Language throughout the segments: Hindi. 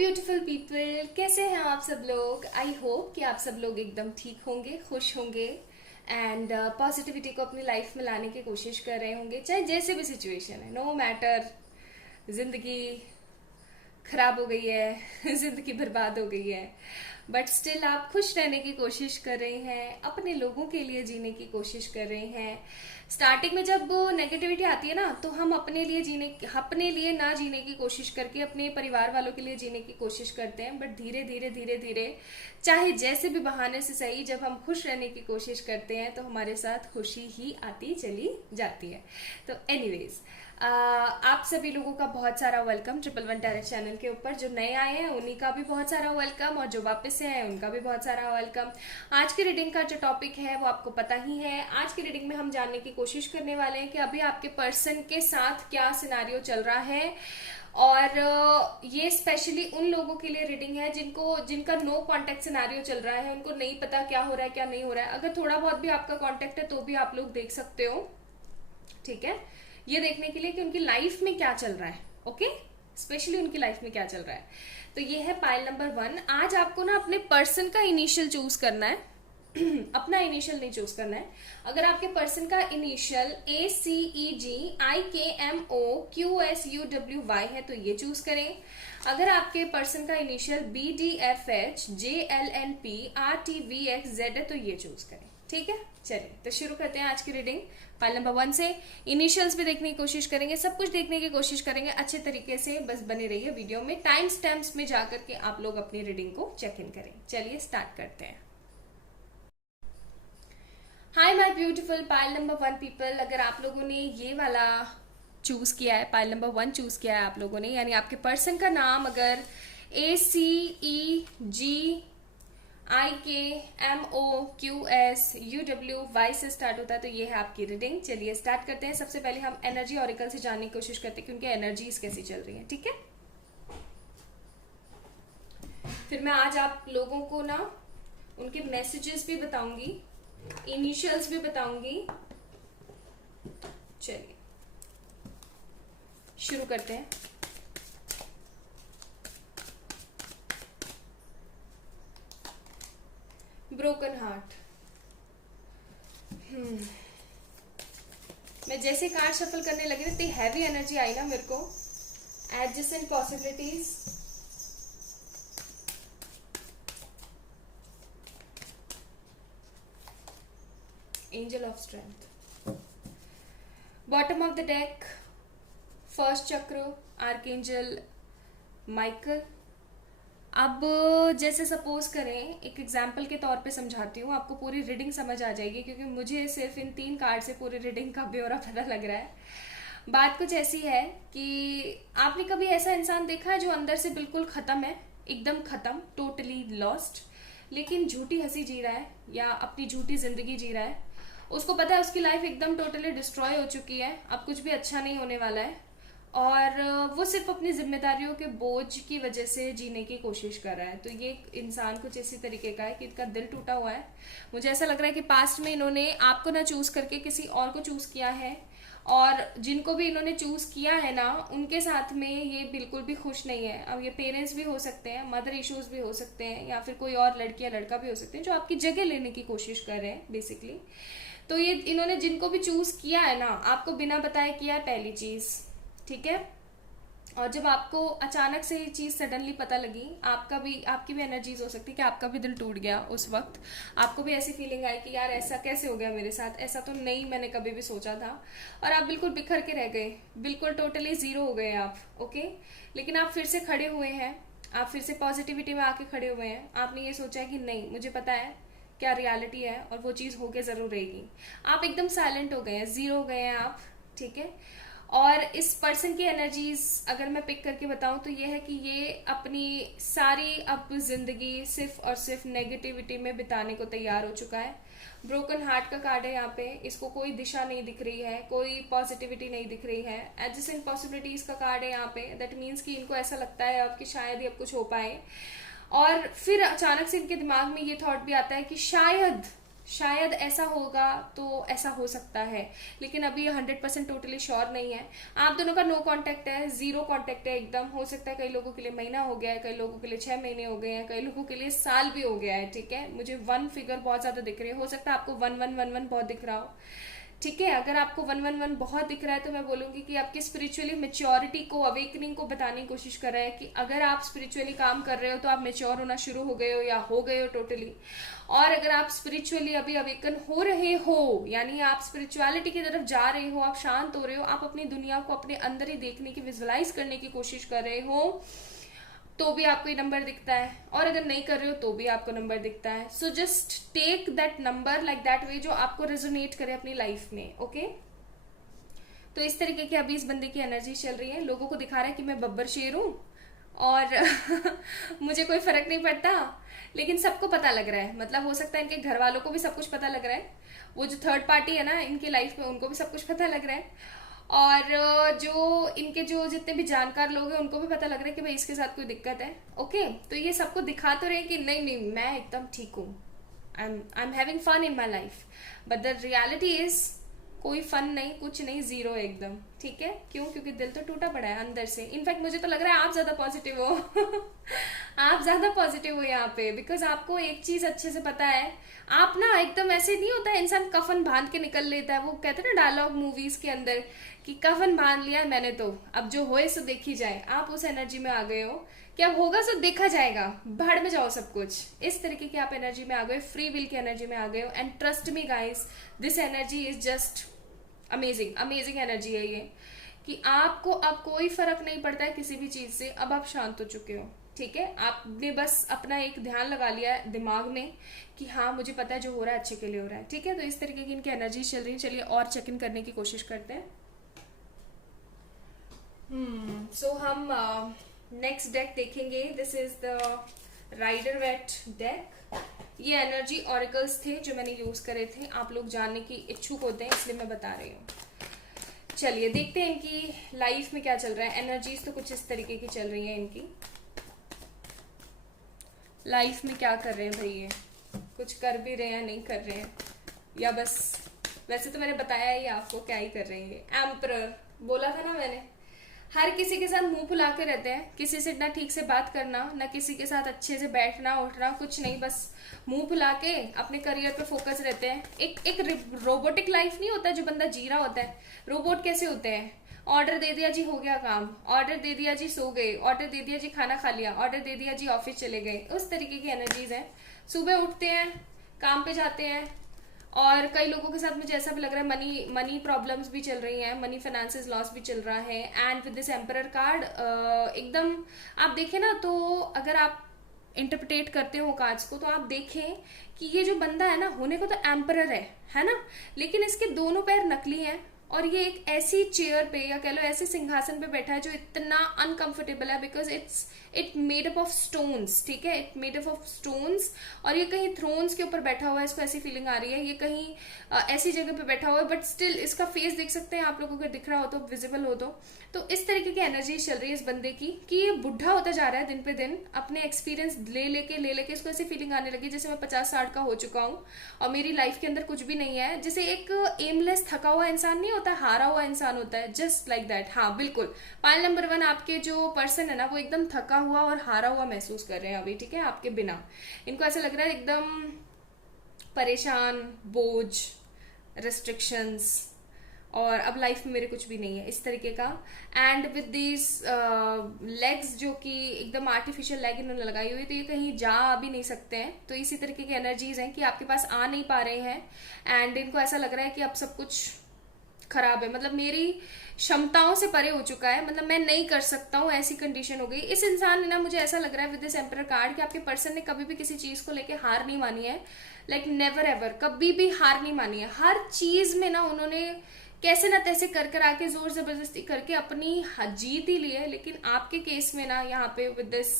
ब्यूटीफुल पीपल, कैसे हैं आप सब लोग। आई होप कि आप सब लोग एकदम ठीक होंगे, खुश होंगे एंड पॉजिटिविटी को अपनी लाइफ में लाने की कोशिश कर रहे होंगे, चाहे जैसे भी सिचुएशन है। नो मैटर, जिंदगी खराब हो गई है जिंदगी बर्बाद हो गई है, बट स्टिल आप खुश रहने की कोशिश कर रहे हैं, अपने लोगों के लिए जीने की कोशिश कर रहे हैं। स्टार्टिंग में जब नेगेटिविटी आती है ना, तो हम अपने लिए ना जीने की कोशिश करके अपने परिवार वालों के लिए जीने की कोशिश करते हैं। बट धीरे धीरे धीरे धीरे, चाहे जैसे भी बहाने से सही, जब हम खुश रहने की कोशिश करते हैं तो हमारे साथ खुशी ही आती चली जाती है। तो एनीवेज, आप सभी लोगों का बहुत सारा welcome triple one tarot channel के ऊपर। जो नए आए हैं उन्हीं का भी बहुत सारा वेलकम, और जो वापस से आए उनका भी बहुत सारा वेलकम। आज की रीडिंग का जो टॉपिक है वो आपको पता ही है। आज की रीडिंग में हम जानने की कोशिश करने वाले हैं कि अभी आपके पर्सन के साथ क्या सिनारियो चल रहा है। और ये स्पेशली उन लोगों के लिए रीडिंग है जिनका नो कांटेक्ट सिनारियो चल रहा है, उनको नहीं पता क्या हो रहा है क्या नहीं हो रहा है। अगर थोड़ा बहुत भी आपका कांटेक्ट है तो भी आप लोग देख सकते हो, ठीक है, ये देखने के लिए कि उनकी लाइफ में क्या चल रहा है। ओके, स्पेशली उनकी लाइफ में क्या चल रहा है। तो ये है पाइल नंबर 1। आज आपको ना अपने पर्सन का इनिशियल चूज करना है अपना इनिशियल नहीं चूज करना है। अगर आपके पर्सन का इनिशियल ACEGIKMOQSUWY है तो ये चूज करें। अगर आपके पर्सन का इनिशियल BDFHJLNPRTVXZ है तो ये चूज करें। ठीक है, चलिए तो शुरू करते हैं आज की रीडिंग पाइल नंबर 1 से। इनिशियल्स भी देखने की कोशिश करेंगे, सब कुछ देखने की कोशिश करेंगे अच्छे तरीके से। बस बने रहिए वीडियो में, टाइम स्टैम्प्स में जाकर के आप लोग अपनी रीडिंग को चेक इन करें। चलिए स्टार्ट करते हैं। Hi my beautiful pile number 1 people, अगर आप लोगों ने ये वाला चूज किया है, पाइल नंबर 1 चूज किया है आप लोगों ने, यानी आपके पर्सन का नाम अगर ACEGIKMOQSUWY से स्टार्ट होता है तो ये है आपकी रीडिंग। चलिए स्टार्ट करते हैं। सबसे पहले हम एनर्जी ऑरिकल से जानने की कोशिश करते हैं कि उनकी एनर्जीज कैसी चल रही है। ठीक है, फिर मैं आज आप लोगों को ना उनके मैसेजेस भी बताऊंगी, इनिशियल्स भी बताऊंगी। चलिए शुरू करते हैं। Broken heart. मैं जैसे कार्ड शफल करने लगी ना, इतनी हैवी एनर्जी आई ना मेरे को। Adjacent possibilities, angel of strength, bottom of the deck, first chakra, archangel Michael. अब जैसे सपोज करें, एक एग्जाम्पल के तौर पे समझाती हूँ, आपको पूरी रीडिंग समझ आ जाएगी क्योंकि मुझे सिर्फ इन 3 कार्ड से पूरी रीडिंग का ब्यौरा पता लग रहा है। बात कुछ ऐसी है कि आपने कभी ऐसा इंसान देखा है जो अंदर से बिल्कुल खत्म है, एकदम खत्म, टोटली लॉस्ट, लेकिन झूठी हंसी जी रहा है या अपनी झूठी जिंदगी जी रहा है। उसको पता है उसकी लाइफ एकदम टोटली डिस्ट्रॉय हो चुकी है, अब कुछ भी अच्छा नहीं होने वाला है, और वो सिर्फ अपनी जिम्मेदारियों के बोझ की वजह से जीने की कोशिश कर रहा है। तो ये इंसान कुछ इसी तरीके का है कि इनका दिल टूटा हुआ है। मुझे ऐसा लग रहा है कि पास्ट में इन्होंने आपको ना चूज करके किसी और को चूज किया है, और जिनको भी इन्होंने चूज किया है ना, उनके साथ में ये बिल्कुल भी खुश नहीं है। अब ये पेरेंट्स भी हो सकते हैं, मदर इश्यूज भी हो सकते हैं, या फिर कोई और लड़की या लड़का भी हो सकते हैं जो आपकी जगह लेने की कोशिश कर रहे हैं बेसिकली। तो ये इन्होंने जिनको भी चूज किया है ना, आपको बिना बताए किया है, पहली चीज, ठीक है। और जब आपको अचानक से ये चीज सडनली पता लगी, आपकी भी एनर्जीज हो सकती है कि आपका भी दिल टूट गया उस वक्त। आपको भी ऐसी फीलिंग आई कि यार ऐसा कैसे हो गया मेरे साथ, ऐसा तो नहीं मैंने कभी भी सोचा था, और आप बिल्कुल बिखर के रह गए, बिल्कुल टोटली जीरो हो गए आप। ओके, लेकिन आप फिर से खड़े हुए हैं, आप फिर से पॉजिटिविटी में आके खड़े हुए हैं। आपने ये सोचा है कि नहीं, मुझे पता है क्या रियलिटी है और वो चीज होके जरूर रहेगी। आप एकदम साइलेंट हो गए हैं, जीरो हो गए हैं आप, ठीक है। और इस पर्सन की एनर्जीज अगर मैं पिक करके बताऊं तो ये है कि ये अपनी सारी अब जिंदगी सिर्फ और सिर्फ नेगेटिविटी में बिताने को तैयार हो चुका है। ब्रोकन हार्ट का कार्ड है यहाँ पे, इसको कोई दिशा नहीं दिख रही है, कोई पॉजिटिविटी नहीं दिख रही है। एडजेसेंट पॉसिबिलिटीज का कार्ड है यहाँ पे, दैट मीन्स कि इनको ऐसा लगता है अब कि शायद ही अब कुछ हो पाए, और फिर अचानक से इनके दिमाग में ये थॉट भी आता है कि शायद ऐसा होगा तो ऐसा हो सकता है, लेकिन अभी 100% टोटली श्योर नहीं है। आप दोनों का नो कांटेक्ट है, जीरो कांटेक्ट है एकदम। हो सकता है कई लोगों के लिए महीना हो गया है, कई लोगों के लिए 6 महीने हो गए हैं, कई लोगों के लिए साल भी हो गया है। ठीक है, मुझे 1 फिगर बहुत ज्यादा दिख रही है। हो सकता है आपको 1111 बहुत दिख रहा हो। ठीक है, अगर आपको 111 बहुत दिख रहा है तो मैं बोलूंगी कि आपकी स्पिरिचुअली मेच्योरिटी को, अवेकनिंग को बताने की कोशिश कर रहा है कि अगर आप स्पिरिचुअली काम कर रहे हो तो आप मेच्योर होना शुरू हो गए हो या हो गए हो टोटली। और अगर आप स्पिरिचुअली अभी अवेकन हो रहे हो, यानी आप स्पिरिचुअलिटी की तरफ जा रहे हो, आप शांत हो रहे हो, आप अपनी दुनिया को अपने अंदर ही देखने की, विजुअलाइज करने की कोशिश कर रहे हो, तो भी आपको ये नंबर दिखता है। और अगर नहीं कर रहे हो तो भी आपको नंबर दिखता है। So just take that number like that way, जो आपको रेजोनेट करे अपनी लाइफ में। ओके, तो इस तरीके की अभी इस बंदे की एनर्जी चल रही है। लोगों को दिखा रहा है कि मैं बब्बर शेर हूं और मुझे कोई फर्क नहीं पड़ता, लेकिन सबको पता लग रहा है। मतलब हो सकता है इनके घर वालों को भी सब कुछ पता लग रहा है, वो जो थर्ड पार्टी है ना इनकी लाइफ में, उनको भी सब कुछ पता लग रहा है। और जो इनके जो जितने भी जानकार लोग हैं उनको भी पता लग रहा है कि भाई इसके साथ कोई दिक्कत है। ओके, तो ये सबको दिखा तो रहे कि नहीं नहीं मैं एकदम ठीक हूँ, I am having fun in my life. But the reality is कोई फन नहीं, कुछ नहीं, जीरो एकदम। ठीक है, क्यों? क्योंकि दिल तो टूटा पड़ा है अंदर से। इनफैक्ट मुझे तो लग रहा है आप ज्यादा पॉजिटिव हो आप ज्यादा पॉजिटिव हो यहाँ पे, बिकॉज आपको एक चीज अच्छे से पता है। आप ना एकदम ऐसे नहीं होता है, इंसान कफन बांध के निकल लेता है। वो कहते हैं ना डायलॉग मूवीज के अंदर कि कफन बांध लिया मैंने तो अब जो होए सो देखी जाए। आप उस एनर्जी में आ गए हो कि अब होगा सो देखा जाएगा, भाड़ में जाओ सब कुछ। इस तरीके की आप एनर्जी में आ गए, फ्री विल की एनर्जी में आ गए हो। And trust me guys, this energy is just amazing, amazing energy है ये, कि आपको अब कोई फर्क नहीं पड़ता है किसी भी चीज से। अब आप शांत हो चुके हो। ठीक है, आपने बस अपना एक ध्यान लगा लिया है दिमाग में कि हाँ मुझे पता है जो हो रहा है अच्छे के लिए हो रहा है। ठीक है, तो इस तरीके की इनकी एनर्जी चल रही है। चलिए और चेक इन करने की कोशिश करते हैं। सो हम नेक्स्ट डेक देखेंगे। This is the Rider Waite deck. ये एनर्जी ऑरिकल्स थे जो मैंने यूज करे थे। आप लोग जानने की इच्छुक होते हैं इसलिए मैं बता रही हूँ। चलिए देखते हैं इनकी लाइफ में क्या चल रहा है। एनर्जीज तो कुछ इस तरीके की चल रही है। इनकी लाइफ में क्या कर रहे हैं भाई, ये कुछ कर भी रहे हैं, नहीं कर रहे हैं, या बस वैसे तो मैंने बताया ही आपको क्या ही कर रहे हैं। एम्परर बोला था ना मैंने, हर किसी के साथ मुंह फुला के रहते हैं। किसी से ना ठीक से बात करना, ना किसी के साथ अच्छे से बैठना उठना, कुछ नहीं, बस मुंह फुला के अपने करियर पे फोकस रहते हैं। एक रोबोटिक लाइफ नहीं होता जो बंदा जी रहा होता है। रोबोट कैसे होते हैं? ऑर्डर दे दिया जी हो गया काम, ऑर्डर दे दिया जी सो गए, ऑर्डर दे दिया जी खाना खा लिया, ऑर्डर दे दिया जी ऑफिस चले गए। उस तरीके की एनर्जीज हैं। सुबह उठते हैं, काम पे जाते हैं, और कई लोगों के साथ मुझे ऐसा भी लग रहा है मनी मनी प्रॉब्लम्स भी चल रही हैं, मनी फाइनेंसेस लॉस भी चल रहा है। And with this emperor card एकदम आप देखें ना, तो अगर आप इंटरप्रिटेट करते हो कार्ड्स को तो आप देखें कि ये जो बंदा है ना, होने को तो एम्परर है ना, लेकिन इसके दोनों पैर नकली हैं। और ये एक ऐसी चेयर पे या कह लो ऐसे सिंहासन पे बैठा है जो इतना अनकंफर्टेबल है, because it made up of stones. ठीक है, it made up of stones. और ये कहीं थ्रोन्स के ऊपर बैठा हुआ है, इसको ऐसी फीलिंग आ रही है। ये कहीं ऐसी जगह पे बैठा हुआ है, बट स्टिल इसका फेस देख सकते हैं आप लोगों को, दिख रहा हो तो, विजिबल हो तो इस तरीके की एनर्जी चल रही है इस बंदे की कि ये बुढ़ा होता जा रहा है दिन पे दिन। अपने एक्सपीरियंस ले लेके इसको ऐसी फीलिंग आने लगी जैसे मैं 50-60 का हो चुका हूँ और मेरी लाइफ के अंदर कुछ भी नहीं है। जैसे एक एमलेस थका हुआ इंसान नहीं होता, हारा हुआ इंसान होता है, जस्ट लाइक दैट। हाँ बिल्कुल, पाइल नंबर 1 आपके जो पर्सन है ना, वो एकदम थका हुआ और हारा हुआ महसूस कर रहे हैं अभी। ठीक है, आपके बिना इनको ऐसा लग रहा है एकदम परेशान, बोझ, रेस्ट्रिक्शंस, और अब लाइफ में मेरे कुछ भी नहीं है, इस तरीके का। एंड विद दीज लेग्स जो कि एकदम आर्टिफिशियल लेग इन्होंने लगाई हुई, तो ये कहीं जा भी नहीं सकते हैं। तो इसी तरीके की एनर्जीज हैं कि आपके पास आ नहीं पा रहे हैं। एंड इनको ऐसा लग रहा है कि अब सब कुछ खराब है, मतलब मेरी क्षमताओं से परे हो चुका है, मतलब मैं नहीं कर सकता हूँ, ऐसी कंडीशन हो गई। इस इंसान ने ना, मुझे ऐसा लग रहा है विद दिस एम्परर कार्ड कि आपके पर्सन ने कभी भी किसी चीज को लेके हार नहीं मानी है। लाइक नेवर एवर, कभी भी हार नहीं मानी है। हर चीज में ना उन्होंने कैसे ना तैसे कर आके जोर जबरदस्ती करके अपनी जीत ही ली है। लेकिन आपके केस में ना, यहाँ पे with this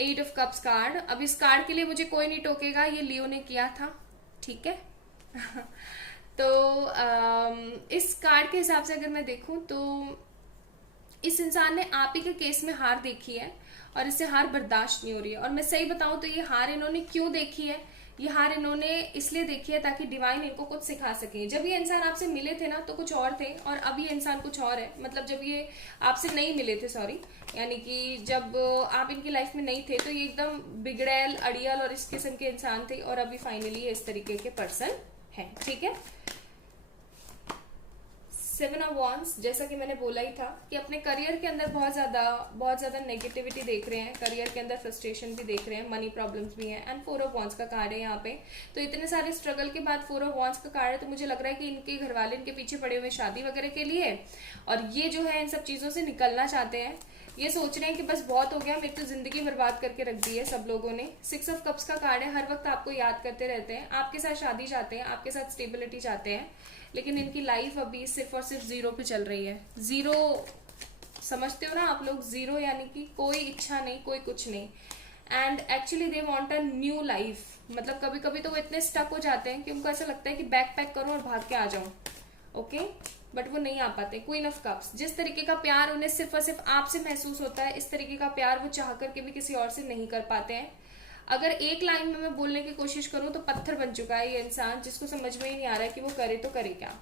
8 of cups card, अब इस कार्ड के लिए मुझे कोई नहीं टोकेगा, ये लियो ने किया था। ठीक है तो इस कार्ड के हिसाब से अगर मैं देखूं तो इस इंसान ने आप ही के केस में हार देखी है और इससे हार बर्दाश्त नहीं हो रही है। और मैं सही बताऊं तो ये हार इन्होंने क्यों देखी है, ये हार इन्होंने इसलिए देखी है ताकि डिवाइन इनको कुछ सिखा सके। जब ये इंसान आपसे मिले थे ना तो कुछ और थे, और अब ये इंसान कुछ और है। मतलब जब ये आपसे नहीं मिले थे, सॉरी, यानी कि जब आप इनकी लाइफ में नहीं थे तो ये एकदम बिगड़ैल, अड़ियल और इस किस्म के इंसान थे, और अभी फाइनली ये इस तरीके के पर्सन है। ठीक है। 7 ऑफ वॉन्ड्स, जैसा कि मैंने बोला ही था कि अपने करियर के अंदर बहुत ज़्यादा नेगेटिविटी देख रहे हैं, करियर के अंदर फ्रस्ट्रेशन भी देख रहे हैं, मनी प्रॉब्लम्स भी हैं, एंड 4 ऑफ वॉन्ड्स का कार्ड है यहाँ पे। तो इतने सारे स्ट्रगल के बाद 4 ऑफ वॉन्ड्स का कार्ड है, तो मुझे लग रहा है कि इनके घर वाले इनके पीछे पड़े हुए शादी वगैरह के लिए, और ये जो है इन सब चीज़ों से निकलना चाहते हैं। ये सोच रहे हैं कि बस बहुत हो गया, मेरी तो जिंदगी बर्बाद करके रख दी है सब लोगों ने। 6 ऑफ कप्स का कार्ड है, हर वक्त आपको याद करते रहते हैं, आपके साथ शादी चाहते हैं, आपके साथ स्टेबिलिटी चाहते हैं, लेकिन इनकी लाइफ अभी सिर्फ और सिर्फ 0 पे चल रही है। 0 समझते हो ना आप लोग? 0 यानी कि कोई इच्छा नहीं, कोई कुछ नहीं। And actually they want a new life. मतलब कभी कभी तो वो इतने स्टक हो जाते हैं कि उनको ऐसा लगता है कि बैक पैक करो और भाग के आ जाओ। ओके, बट वो नहीं आ पाते। क्वीन ऑफ कप्स, जिस तरीके का प्यार उन्हें सिर्फ और सिर्फ आपसे महसूस होता है, इस तरीके का प्यार वो चाह करके भी किसी और से नहीं कर पाते हैं। अगर एक लाइन में मैं बोलने की कोशिश करूं तो पत्थर बन चुका है ये इंसान, जिसको समझ में ही नहीं आ रहा है कि वो करे तो करे क्या।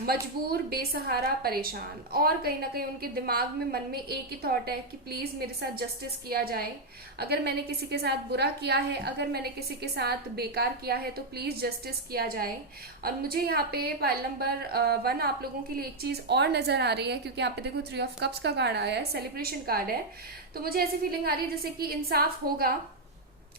मजबूर, बेसहारा, परेशान, और कहीं ना कहीं उनके दिमाग में, मन में एक ही थॉट है कि प्लीज मेरे साथ जस्टिस किया जाए। अगर मैंने किसी के साथ बुरा किया है, अगर मैंने किसी के साथ बेकार किया है, तो प्लीज जस्टिस किया जाए। और मुझे यहाँ पे पाइल नंबर 1 आप लोगों के लिए एक चीज और नजर आ रही है, क्योंकि यहाँ पे देखो 3 ऑफ कप्स का कार्ड आया है, सेलिब्रेशन कार्ड है। तो मुझे ऐसी फीलिंग आ रही है जैसे कि इंसाफ होगा,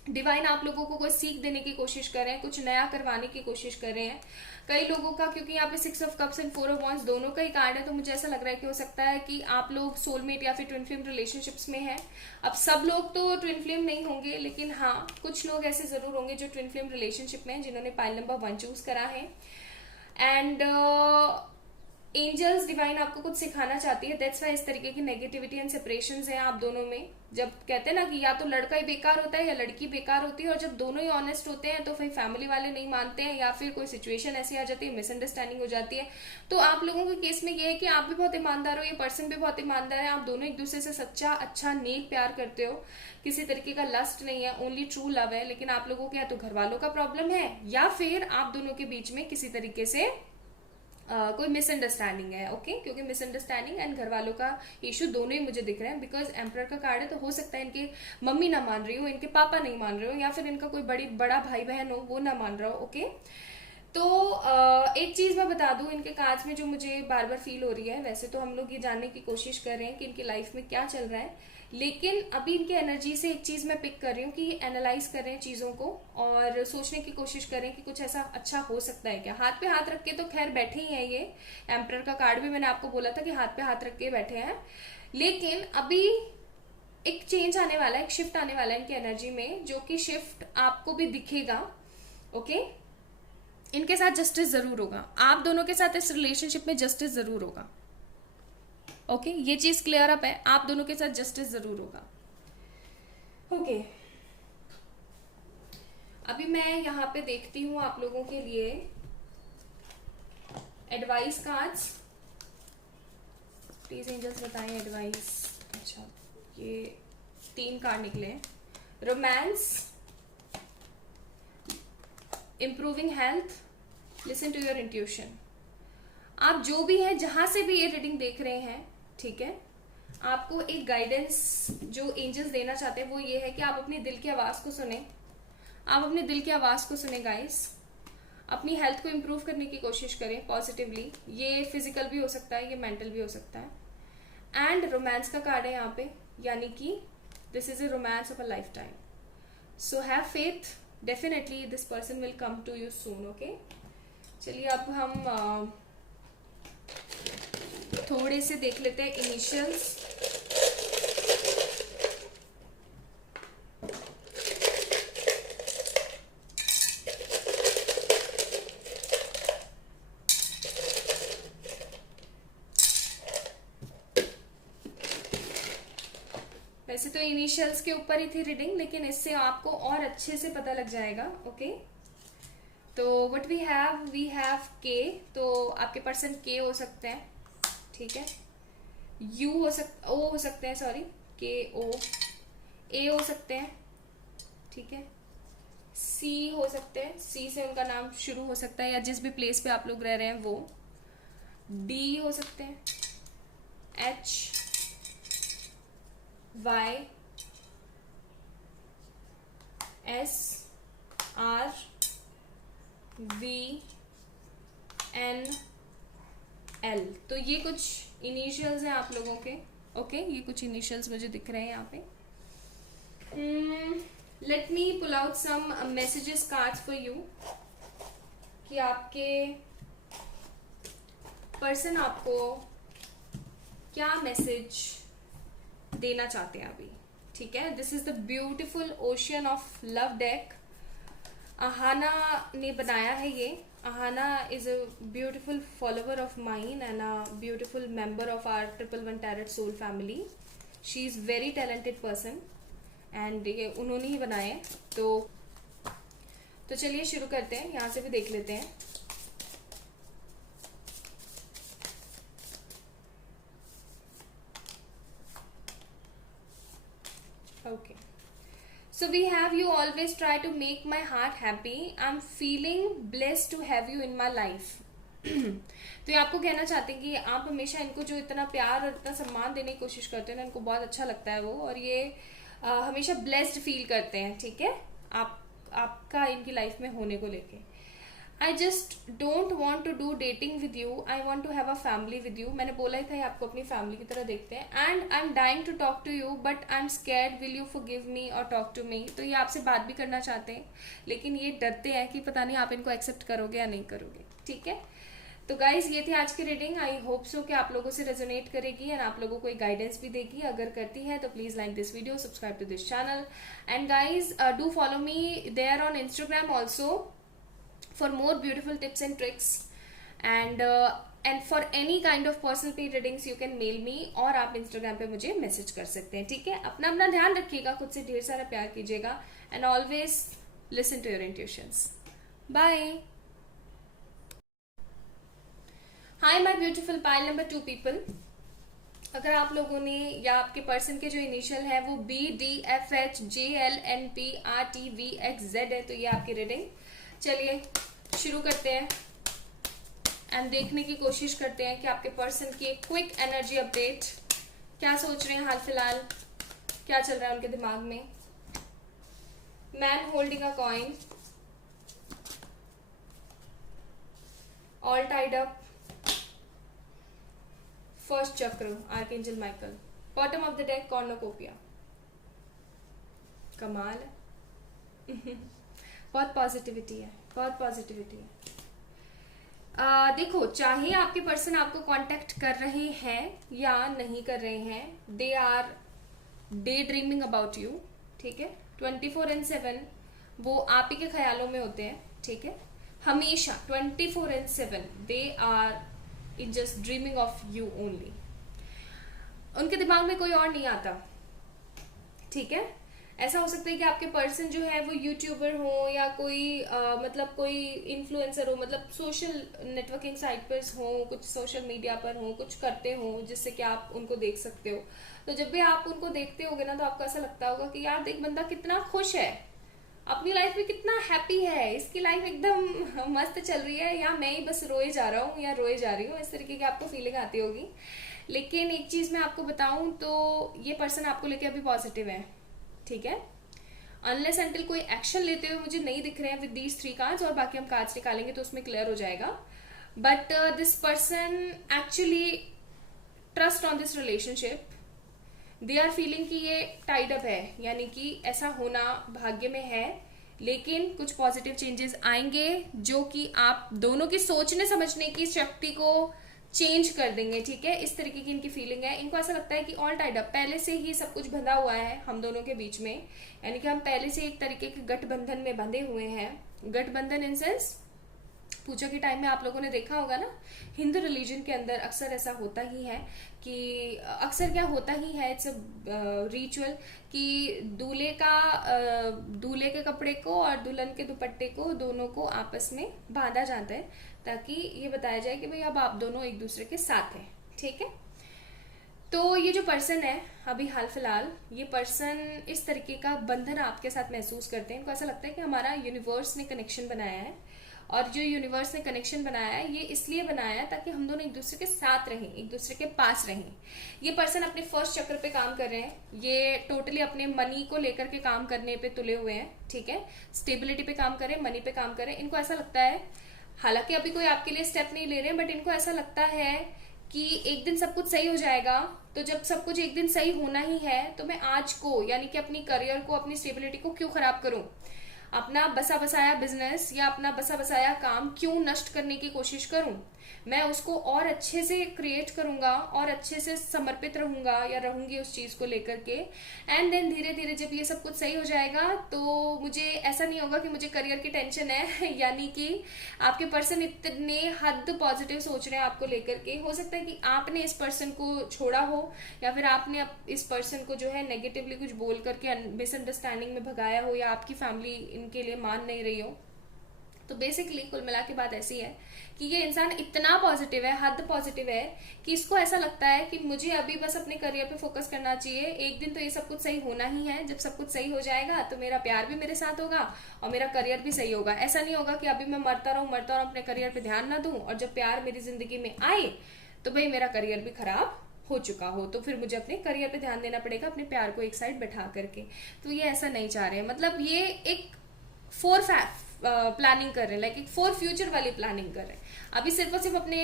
डिवाइन आप लोगों को कोई सीख देने की कोशिश कर रहे हैं, कुछ नया करवाने की कोशिश कर रहे हैं कई लोगों का। क्योंकि यहाँ पे 6 of cups and 4 of wands दोनों का ही कार्ड है, तो मुझे ऐसा लग रहा है कि हो सकता है कि आप लोग सोलमेट या फिर ट्विन फ्लेम रिलेशनशिप्स में हैं। अब सब लोग तो ट्विन फ्लेम नहीं होंगे, लेकिन हाँ कुछ लोग ऐसे जरूर होंगे जो ट्विन फ्लेम रिलेशनशिप में हैं, जिन्होंने पाइल नंबर 1 चूज करा है। एंड एंजल्स, डिवाइन आपको कुछ सिखाना चाहती है, दैट्स वाई इस तरीके की नेगेटिविटी एंड सेपरेशंस हैं आप दोनों में। जब कहते हैं ना कि या तो लड़का ही बेकार होता है या लड़की बेकार होती है, और जब दोनों ही ऑनेस्ट होते हैं तो फिर फैमिली वाले नहीं मानते हैं, या फिर कोई सिचुएशन ऐसी आ जाती है, मिसअंडरस्टैंडिंग हो जाती है। तो आप लोगों के केस में ये है कि आप भी बहुत ईमानदार हो, ये पर्सन भी बहुत ईमानदार है, आप दोनों एक दूसरे से सच्चा, अच्छा, नेक प्यार करते हो, किसी तरीके का लस्ट नहीं है, ओनली ट्रू लव है। लेकिन आप लोगों के या तो घर वालों का प्रॉब्लम है, या फिर आप दोनों के बीच में किसी तरीके से कोई मिसअंडरस्टैंडिंग है। ओके, क्योंकि मिसअंडरस्टैंडिंग एंड घर वालों का इशू दोनों ही मुझे दिख रहे हैं, बिकॉज एम्परर का कार्ड है, तो हो सकता है इनके मम्मी ना मान रही हो, इनके पापा नहीं मान रहे हो, या फिर इनका कोई बड़ा भाई बहन हो वो ना मान रहा हो। ओके, तो एक चीज मैं बता दूं, इनके कार्ड्स में जो मुझे बार बार फील हो रही है, वैसे तो हम लोग ये जानने की कोशिश कर रहे हैं कि इनकी लाइफ में क्या चल रहा है, लेकिन अभी इनके एनर्जी से एक चीज मैं पिक कर रही हूँ कि ये एनालाइज कर रहे हैं चीजों को, और सोचने की कोशिश कर रहे हैं कि कुछ ऐसा अच्छा हो सकता है क्या। हाथ पे हाथ रख के तो खैर बैठे ही हैं ये, एम्परर का कार्ड भी मैंने आपको बोला था कि हाथ पे हाथ रख के बैठे हैं, लेकिन अभी एक चेंज आने वाला है, एक शिफ्ट आने वाला है इनकी एनर्जी में, जो कि शिफ्ट आपको भी दिखेगा। ओके, इनके साथ जस्टिस जरूर होगा, आप दोनों के साथ इस रिलेशनशिप में जस्टिस जरूर होगा। ओके, ये चीज क्लियर अप है, आप दोनों के साथ जस्टिस जरूर होगा। ओके, अभी मैं यहाँ पे देखती हूँ आप लोगों के लिए एडवाइस कार्ड्स। प्लीज एंजल्स बताएं एडवाइस। अच्छा, ये 3 कार्ड निकले हैं। Romance, improving health, listen to your intuition. आप जो भी है, जहां से भी ये रीडिंग देख रहे हैं, ठीक है, आपको एक गाइडेंस जो एंजल्स देना चाहते हैं वो ये है कि आप अपनी दिल की आवाज को सुने, आप अपने दिल की आवाज को सुने गाइस। अपनी हेल्थ को इम्प्रूव करने की कोशिश करें पॉजिटिवली, ये फिजिकल भी हो सकता है, ये मेंटल भी हो सकता है। एंड रोमांस का कार्ड है यहाँ पे, यानी कि this is a romance of a lifetime, so have faith, definitely this person will come to you soon. Okay, चलिए अब हम थोड़े से देख लेते हैं इनिशियल्स। वैसे तो इनिशियल्स के ऊपर ही थी रीडिंग, लेकिन इससे आपको और अच्छे से पता लग जाएगा। ओके, तो व्हाट वी हैव के, तो आपके पर्सन के हो सकते हैं, ठीक है, ओ हो सकते हैं, सॉरी, के ओ, ए हो सकते हैं, ठीक है, सी हो सकते हैं, सी से उनका नाम शुरू हो सकता है, या जिस भी प्लेस पे आप लोग रह रहे हैं वो। डी हो सकते हैं, H, Y, S, R, V, N, L. तो ये कुछ इनिशियल्स हैं आप लोगों के। ओके, ये कुछ इनिशियल्स मुझे दिख रहे हैं यहाँ पे। Let me pull out some messages cards for you, कि आपके पर्सन आपको क्या मैसेज देना चाहते हैं अभी। ठीक है, this is the beautiful ocean of love deck. Ahana ने बनाया है ये। Ahana is a beautiful follower of mine and a beautiful member of our 111 Tarot Soul family. She is very talented person and ये उन्होंने ही बनाए। तो चलिए शुरू करते हैं, यहाँ से भी देख लेते हैं। Okay. So we have, you always try to make my heart happy. I'm feeling blessed to have you in my life. तो ये आपको कहना चाहते हैं कि आप हमेशा इनको जो इतना प्यार और इतना सम्मान देने की कोशिश करते हैं ना, इनको बहुत अच्छा लगता है वो, और ये हमेशा ब्लेस्ड फील करते हैं। ठीक है, आपका इनकी लाइफ में होने को लेके। I just don't want to do dating with you, I want to have a family with you. मैंने बोला ही था ये आपको अपनी फैमिली की तरह देखते हैं। And I am dying to talk to you but I am scared, will you forgive me और टॉक टू मी। तो ये आपसे बात भी करना चाहते हैं, लेकिन ये डरते हैं कि पता नहीं आप इनको एक्सेप्ट करोगे या नहीं करोगे। ठीक है, तो गाइज ये थी आज की रीडिंग। आई होप सो कि आप लोगों से रेजोनेट करेगी एंड आप लोगों को एक गाइडेंस भी देगी। अगर करती है तो please like this video, subscribe to this channel and guys do follow me there on Instagram also for more beautiful tips and tricks and for any kind of personal paid readings you can mail me, और आप Instagram पे मुझे मैसेज कर सकते हैं। ठीक है, अपना ध्यान रखिएगा, खुद से ढेर सारा प्यार कीजिएगा and always listen to your intuitions. Bye. Hi my beautiful pile number 2 people. अगर आप लोगों ने या आपके पर्सन के जो इनिशियल है वो BDFHJLNPRTVXZ है, तो ये आपकी रीडिंग। चलिए शुरू करते हैं एंड देखने की कोशिश करते हैं कि आपके पर्सन की एक क्विक एनर्जी अपडेट, क्या सोच रहे हैं हाल फिलहाल, क्या चल रहा है उनके दिमाग में। Man holding a coin, all tied up, first chakra archangel Michael, bottom of the deck cornucopia. कमाल है। बहुत पॉजिटिविटी है, बहुत पॉजिटिविटी है। देखो, चाहे आपके पर्सन आपको कांटेक्ट कर रहे हैं या नहीं कर रहे हैं, they are daydreaming about you. ठीक है, 24/7 वो आप ही के ख्यालों में होते हैं। ठीक है, हमेशा 24/7 they are in just dreaming of you only. उनके दिमाग में कोई और नहीं आता। ठीक है, ऐसा हो सकता है कि आपके पर्सन जो है वो यूट्यूबर हो या कोई मतलब कोई इन्फ्लुएंसर हो, मतलब सोशल नेटवर्किंग साइट पर हो, कुछ सोशल मीडिया पर हो, कुछ करते हो जिससे कि आप उनको देख सकते हो। तो जब भी आप उनको देखते होगे ना, तो आपको ऐसा लगता होगा कि यार देख, बंदा कितना खुश है, अपनी लाइफ में कितना हैप्पी है, इसकी लाइफ एकदम मस्त चल रही है, या मैं ही बस रोए जा रहा हूँ या रोए जा रही हूँ, इस तरीके की आपको फीलिंग आती होगी। लेकिन एक चीज मैं आपको बताऊं तो ये पर्सन आपको लेके अभी पॉजिटिव है। ठीक है, अनलेस अनटिल कोई एक्शन लेते हुए मुझे नहीं दिख रहे हैं विद दीज 3 कार्ड्स, और बाकी हम कार्ड्स निकालेंगे तो उसमें क्लियर हो जाएगा। But this person actually trust on this relationship, they are feeling कि ये टाइड अप है, यानी कि ऐसा होना भाग्य में है, लेकिन कुछ पॉजिटिव चेंजेस आएंगे जो कि आप दोनों की सोचने समझने की शक्ति को चेंज कर देंगे। ठीक है, इस तरीके की इनकी फीलिंग है। इनको ऐसा लगता है कि ऑल टाइड अप, पहले से ही सब कुछ बंधा हुआ है हम दोनों के बीच में, यानी कि हम पहले से एक तरीके के गठबंधन में बंधे हुए हैं। गठबंधन इन सेंस, पूजा के टाइम में आप लोगों ने देखा होगा ना, हिंदू रिलीजन के अंदर अक्सर ऐसा होता ही है कि अक्सर क्या होता ही है, इट्स अ रिचुअल कि दूल्हे के कपड़े को और दुल्हन के दुपट्टे को दोनों को आपस में बांधा जाता है, ताकि ये बताया जाए कि भाई अब आप दोनों एक दूसरे के साथ हैं। ठीक है, तो ये जो पर्सन है अभी हाल फिलहाल, ये पर्सन इस तरीके का बंधन आपके साथ महसूस करते हैं। इनको ऐसा लगता है कि हमारा यूनिवर्स ने कनेक्शन बनाया है, और जो यूनिवर्स ने कनेक्शन बनाया है ये इसलिए बनाया है ताकि हम दोनों एक दूसरे के साथ रहें, एक दूसरे के पास रहें। ये पर्सन अपने फर्स्ट चक्र पे काम कर रहे हैं, ये टोटली अपने मनी को लेकर के काम करने पे तुले हुए हैं, ठीक है। स्टेबिलिटी पे काम करें, मनी पे काम करें। इनको ऐसा लगता है, हालांकि अभी कोई आपके लिए स्टेप नहीं ले रहे हैं, बट इनको ऐसा लगता है कि एक दिन सब कुछ सही हो जाएगा। तो जब सब कुछ एक दिन सही होना ही है तो मैं आज को, यानी कि अपनी करियर को, अपनी स्टेबिलिटी को क्यों खराब करूं, अपना बसा बसाया बिजनेस या अपना बसा बसाया काम क्यों नष्ट करने की कोशिश करूं। मैं उसको और अच्छे से क्रिएट करूंगा और अच्छे से समर्पित रहूंगा या रहूंगी उस चीज को लेकर के। एंड देन धीरे धीरे जब ये सब कुछ सही हो जाएगा तो मुझे ऐसा नहीं होगा कि मुझे करियर की टेंशन है यानी कि आपके पर्सन इतने हद पॉजिटिव सोच रहे हैं आपको लेकर के। हो सकता है कि आपने इस पर्सन को छोड़ा हो, या फिर आपने इस पर्सन को जो है नेगेटिवली कुछ बोल करके मिसअंडरस्टैंडिंग में भगाया हो, या आपकी फैमिली इनके लिए मान नहीं रही हो। तो बेसिकली कुल मिला के बात ऐसी है कि ये इंसान इतना पॉजिटिव है, हद पॉजिटिव है, कि इसको ऐसा लगता है कि मुझे अभी बस अपने करियर पे फोकस करना चाहिए। एक दिन तो ये सब कुछ सही होना ही है। जब सब कुछ सही हो जाएगा तो मेरा प्यार भी मेरे साथ होगा और मेरा करियर भी सही होगा। ऐसा नहीं होगा कि अभी मैं मरता रहूं अपने करियर पे ध्यान ना दूं, और जब प्यार मेरी जिंदगी में आए तो भाई मेरा करियर भी खराब हो चुका हो, तो फिर मुझे अपने करियर पे ध्यान देना पड़ेगा, अपने प्यार को एक साइड बैठा करके। तो ये ऐसा नहीं चाह रहे हैं। मतलब ये एक फोर प्लानिंग कर रहे हैं, लाइक एक फॉर फ्यूचर वाली प्लानिंग कर रहे हैं। अभी सिर्फ और सिर्फ अपने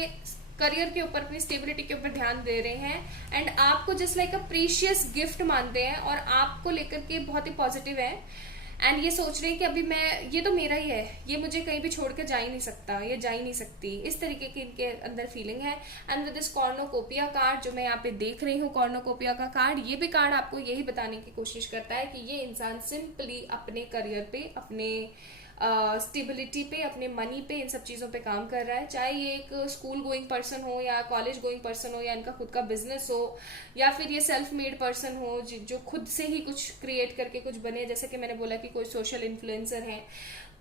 करियर के ऊपर, अपनी स्टेबिलिटी के ऊपर ध्यान दे रहे हैं, एंड आपको जस्ट लाइक अ प्रीशियस गिफ्ट मानते हैं, और आपको लेकर के बहुत ही पॉजिटिव है। एंड ये सोच रहे हैं कि अभी मैं, ये तो मेरा ही है, ये मुझे कहीं भी छोड़ कर जा ही नहीं सकता, ये जा ही नहीं सकती, इस तरीके की इनके अंदर फीलिंग है। एंड विद दिस कॉर्नोकोपिया कार्ड जो मैं यहाँ पे देख रही हूँ, कॉर्नोकोपिया का कार्ड, ये भी कार्ड आपको यही बताने की कोशिश करता है कि ये इंसान सिंपली अपने करियर पे, अपने स्टेबिलिटी पे, अपने मनी पे, इन सब चीज़ों पे काम कर रहा है। चाहे ये एक स्कूल गोइंग पर्सन हो या कॉलेज गोइंग पर्सन हो या इनका खुद का बिजनेस हो, या फिर ये सेल्फ मेड पर्सन हो जो खुद से ही कुछ क्रिएट करके कुछ बने, जैसे कि मैंने बोला कि कोई सोशल इन्फ्लुएंसर है।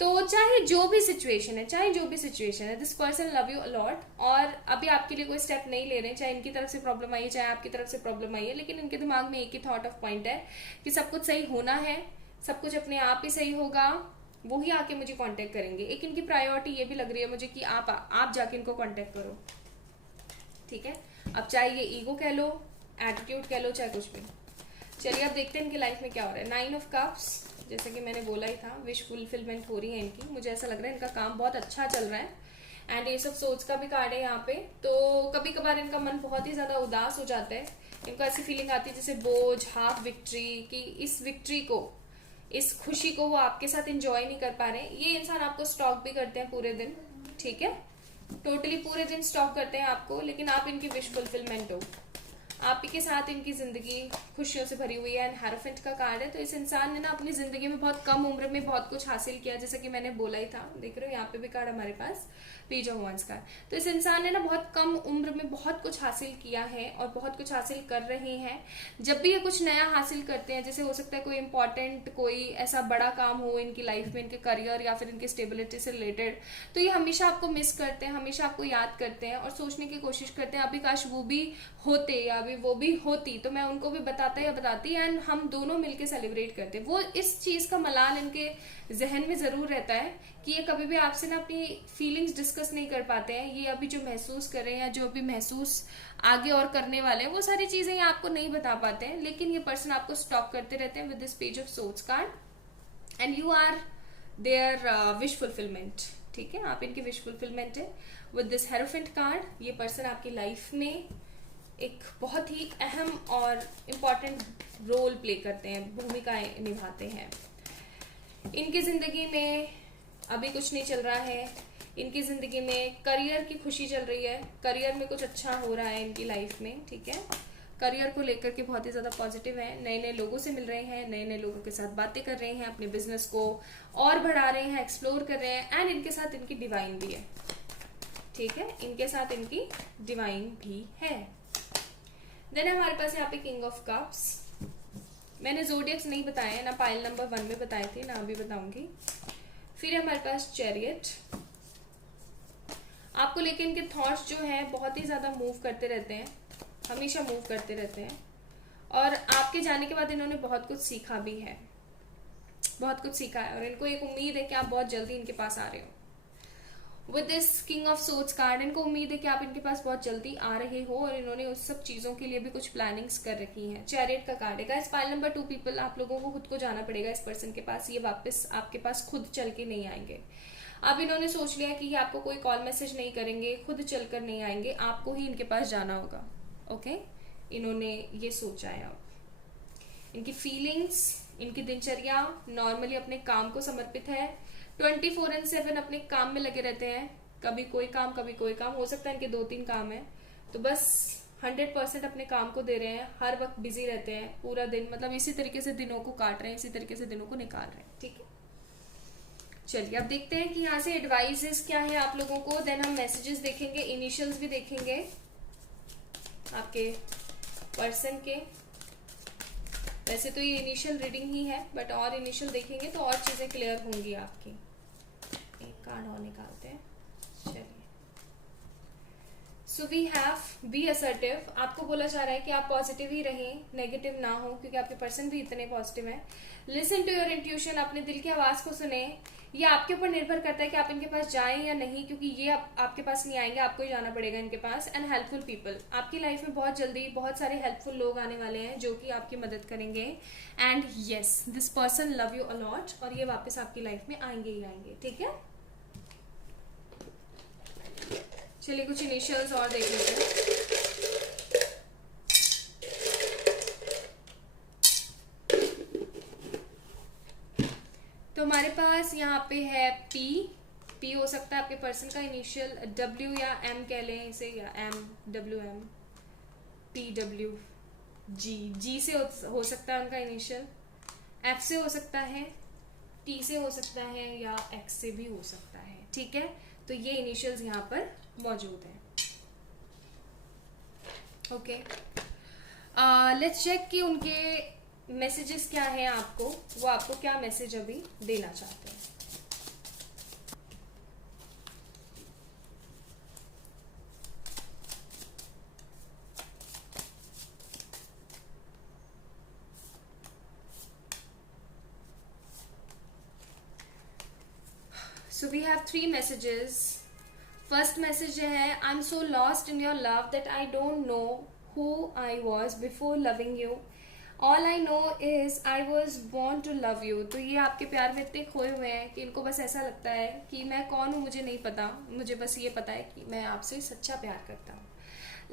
तो चाहे जो भी सिचुएशन है, this person love you a lot, और अभी आपके लिए कोई स्टेप नहीं ले रहे हैं। चाहे इनकी तरफ से प्रॉब्लम आई है, चाहे आपकी तरफ से प्रॉब्लम आई है, लेकिन इनके दिमाग में एक ही थॉट ऑफ पॉइंट है कि सब कुछ सही होना है, सब कुछ अपने आप ही सही होगा, वो ही आके मुझे कांटेक्ट करेंगे। एक इनकी प्रायोरिटी ये भी लग रही है मुझे कि आप जाके इनको कांटेक्ट करो, ठीक है। अब चाहे ये ईगो कह लो, एटीट्यूड कह लो, चाहे कुछ भी। चलिए अब देखते हैं इनकी लाइफ में क्या हो रहा है। 9 ऑफ कप्स, जैसे कि मैंने बोला ही था, विश फुलफिलमेंट हो रही है इनकी। मुझे ऐसा लग रहा है इनका काम बहुत अच्छा चल रहा है। एंड ये सब सोच का भी कार्ड है यहाँ पे। तो कभी कभार इनका मन बहुत ही ज्यादा उदास हो जाता है। इनको ऐसी फीलिंग आती है जैसे बोझ, हाफ विक्ट्री, कि इस विक्ट्री को, इस खुशी को वो आपके साथ एंजॉय नहीं कर पा रहे हैं। ये इंसान आपको स्टॉक भी करते हैं पूरे दिन, ठीक है, टोटली पूरे दिन स्टॉक करते हैं आपको, लेकिन आप इनकी विश फुलफिलमेंट हो। आप ही के साथ इनकी जिंदगी खुशियों से भरी हुई है। एंड हेरोफेंट का कार्ड है। तो इस इंसान ने ना अपनी जिंदगी में बहुत कम उम्र में बहुत कुछ हासिल किया, जैसे कि मैंने बोला ही था। देख रहे हो यहाँ पे भी कार्ड हमारे पास, पेज ऑफ वांड्स का। तो इस इंसान ने ना बहुत कम उम्र में बहुत कुछ हासिल किया है और बहुत कुछ हासिल कर रहे हैं। जब भी ये कुछ नया हासिल करते हैं, जैसे हो सकता है कोई इंपॉर्टेंट, कोई ऐसा बड़ा काम हो इनकी लाइफ में, इनके करियर या फिर इनकी स्टेबिलिटी से रिलेटेड, तो ये हमेशा आपको मिस करते हैं, हमेशा आपको याद करते हैं और सोचने की कोशिश करते हैं अभी काश वो भी होते या अभी वो भी होती तो मैं उनको भी बताता या बताती, एंड हम दोनों मिलके सेलिब्रेट करते। वो इस चीज का मलाल इनके जहन में जरूर रहता है कि ये कभी भी आपसे ना अपनी फीलिंग्स डिस्कस नहीं कर पाते हैं। ये अभी जो महसूस कर रहे हैं या जो अभी महसूस आगे और करने वाले हैं, वो सारी चीजें ये आपको नहीं बता पाते हैं, लेकिन ये पर्सन आपको स्टॉक करते रहते हैं with this page of swords card. And you are there wish fulfilment, ठीक है, आप इनकी विश फुलफिलमेंट है विद दिस हेरोफेंट कार्ड। ये पर्सन आपकी लाइफ में एक बहुत ही अहम और इम्पॉर्टेंट रोल प्ले करते हैं, भूमिकाएं निभाते हैं। इनकी जिंदगी में अभी कुछ नहीं चल रहा है। इनकी जिंदगी में करियर की खुशी चल रही है, करियर में कुछ अच्छा हो रहा है इनकी लाइफ में, ठीक है। करियर को लेकर के बहुत ही ज्यादा पॉजिटिव है। नए नए लोगों से मिल रहे हैं, नए नए लोगों के साथ बातें कर रहे हैं, अपने बिजनेस को और बढ़ा रहे हैं, एक्सप्लोर कर रहे हैं। एंड इनके साथ इनकी डिवाइन भी है, ठीक है, इनके साथ इनकी डिवाइन भी है। देन हमारे पास यहाँ पे किंग ऑफ कप्स। मैंने जोडियक्स नहीं बताए, ना पाइल नंबर 1 में बताए थे, ना अभी बताऊंगी। फिर हमारे पास चैरियट। आपको लेके इनके थॉट्स जो है बहुत ही ज्यादा मूव करते रहते हैं, हमेशा मूव करते रहते हैं, और आपके जाने के बाद इन्होंने बहुत कुछ सीखा भी है, बहुत कुछ सीखा है, और इनको एक उम्मीद है कि आप बहुत जल्दी इनके पास आ रहे हो। With this king of swords card, इनको उम्मीद है कि आप इनके पास बहुत जल्दी आ रहे हो, और इन्होंने उस सब चीजों के लिए भी कुछ प्लानिंग्स कर रखी हैं। चैरियट का कार्ड है गाइस। पाइल नंबर 2 पीपल, आप लोगों को खुद को जाना पड़ेगा इस पर्सन के पास, ये वापस आपके पास खुद चल के नहीं आएंगे। अब इन्होंने सोच लिया कि ये आपको कोई कॉल मैसेज नहीं करेंगे, खुद चलकर नहीं आएंगे, आपको ही इनके पास जाना होगा। ओके, इन्होंने ये सोचा है। अब इनकी फीलिंग्स, इनकी दिनचर्या नॉर्मली अपने काम को समर्पित है। 24/7 अपने काम में लगे रहते हैं, कभी कोई काम कभी कोई काम, हो सकता है इनके 2-3 काम है, तो बस 100% अपने काम को दे रहे हैं, हर वक्त बिजी रहते हैं पूरा दिन, मतलब इसी तरीके से दिनों को काट रहे हैं, इसी तरीके से दिनों को निकाल रहे हैं। ठीक है, चलिए अब देखते हैं कि यहाँ से एडवाइजेस क्या है आप लोगों को, देन हम मैसेजेस देखेंगे, इनिशियल्स भी देखेंगे आपके पर्सन के। वैसे तो ये इनिशियल रीडिंग ही है, बट और इनिशियल देखेंगे तो और चीजें क्लियर होंगी आपकी। एक कार्ड और निकालते हैं। चलिए, so we have be assertive. आपको बोला जा रहा है कि आप पॉजिटिव ही रहें, नेगेटिव ना हो, क्योंकि आपके पर्सन भी इतने पॉजिटिव हैं। लिसन टू योर इंट्यूशन, अपने दिल की आवाज को सुने। ये आपके ऊपर निर्भर करता है कि आप इनके पास जाएं या नहीं, क्योंकि ये आपके पास नहीं आएंगे, आपको ही जाना पड़ेगा इनके पास। एंड हेल्पफुल पीपल, आपकी लाइफ में बहुत जल्दी बहुत सारे हेल्पफुल लोग आने वाले हैं जो कि आपकी मदद करेंगे। And yes, this person love you a lot, और ये वापस आपकी लाइफ में आएंगे ही आएंगे। ठीक है, चलिए कुछ इनिशियल्स और देख लेते हैं। तो हमारे पास यहाँ पे है पी हो सकता है आपके पर्सन का इनिशियल, डब्ल्यू या एम कह लें इसे, या एम पी डब्ल्यू जी से हो सकता है उनका इनिशियल, एफ से हो सकता है, टी से हो सकता है, या एक्स से भी हो सकता है। ठीक है, तो ये इनिशियल्स यहाँ पर मौजूद हैं। ओके, लेट्स चेक कि उनके मैसेजेस क्या हैं आपको, वो आपको क्या मैसेज अभी देना चाहते हैं। So we have 3 messages. First message है, I am so lost in your love that I don't know who I was before loving you, all I know is I was born to love you. तो ये आपके प्यार में इतने खोए हुए हैं कि इनको बस ऐसा लगता है कि मैं कौन हूँ मुझे नहीं पता, मुझे बस ये पता है कि मैं आपसे सच्चा प्यार करता हूँ।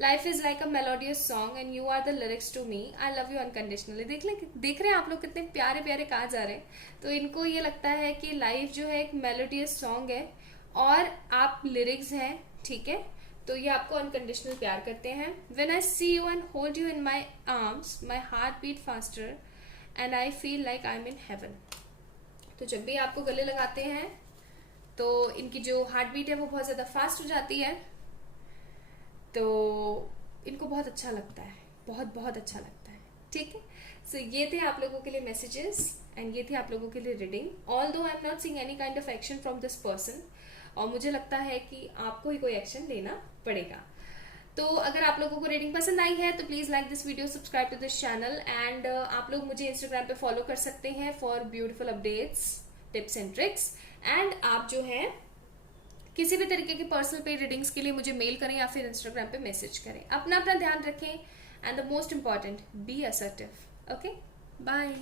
Life is like a melodious song and you are the lyrics to me, I love you unconditionally. देख रहे हैं आप लोग कितने प्यारे प्यारे कहा जा रहे हैं। तो इनको ये लगता है कि लाइफ जो है एक मेलोडियस सॉन्ग है और आप लिरिक्स हैं। ठीक है, तो ये आपको अनकंडीशनल प्यार करते हैं। When I see you and hold you in my arms, my heart beat faster and I feel like I am in heaven. तो जब भी आपको गले लगाते हैं तो इनकी जो हार्ट बीट है वो बहुत ज़्यादा फास्ट हो जाती है, तो इनको बहुत अच्छा लगता है, बहुत बहुत अच्छा लगता है। ठीक है, सो ये थे आप लोगों के लिए मैसेजेस एंड ये थे आप लोगों के लिए reading. Although I am not seeing any kind of action from this person, और मुझे लगता है कि आपको ही कोई एक्शन लेना पड़ेगा। तो अगर आप लोगों को रीडिंग पसंद आई है तो please like this video, subscribe to this channel, and आप लोग मुझे इंस्टाग्राम पे फॉलो कर सकते हैं for beautiful updates, tips and tricks. And आप जो है किसी भी तरीके की पर्सनल पे रीडिंग्स के लिए मुझे मेल करें या फिर इंस्टाग्राम पे मैसेज करें। अपना ध्यान रखें, and the most important, be assertive. Okay, bye.